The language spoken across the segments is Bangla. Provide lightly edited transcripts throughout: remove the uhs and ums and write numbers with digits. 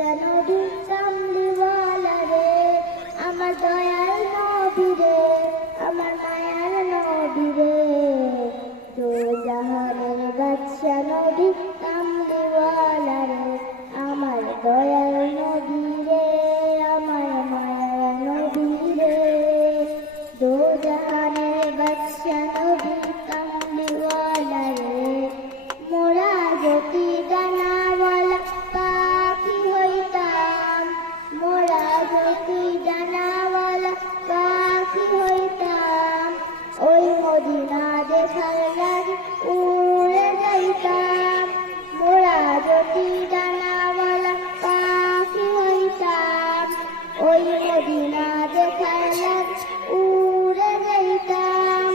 বাদশা নবী কামলিওয়ালা রে, আমার দয়াল নবী রে, আমার মায়ার নবী রে। দো জাহানের বাদশা নবী কামলিওয়ালা রে, আমার দয়াল নবী রে, আমার মায়ার নবী রে। দো জাহানের বাদশা নবী কামলিওয়ালা রে, মোরা যদি ডানাওয়ালা পাখি হইতাম, মোরা যদি ডানাওয়ালা পাখি হইতাম, ওই মদিনা দেখার লাগে উড়ে যাইতাম। মোরা যদি ডানাওয়ালা পাখি হইতাম, ওই মদিনা দেখার লাগে উড়ে যাইতাম।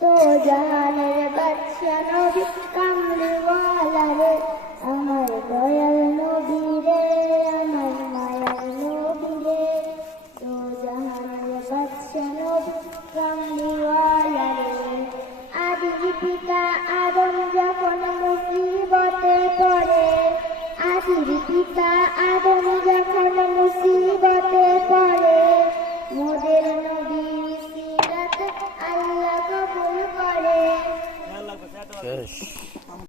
দো জাহানের বাদশা নবী কামলিওয়ালা রে, আমার দয়াল নবী রে, আমার মায়ার নবী রে। দো জাহানের বাদশা নবী কামলিওয়ালা রে, আদির পিতা আদম যখন মুসিবতে পড়ে, আদির পিতা আদম যখন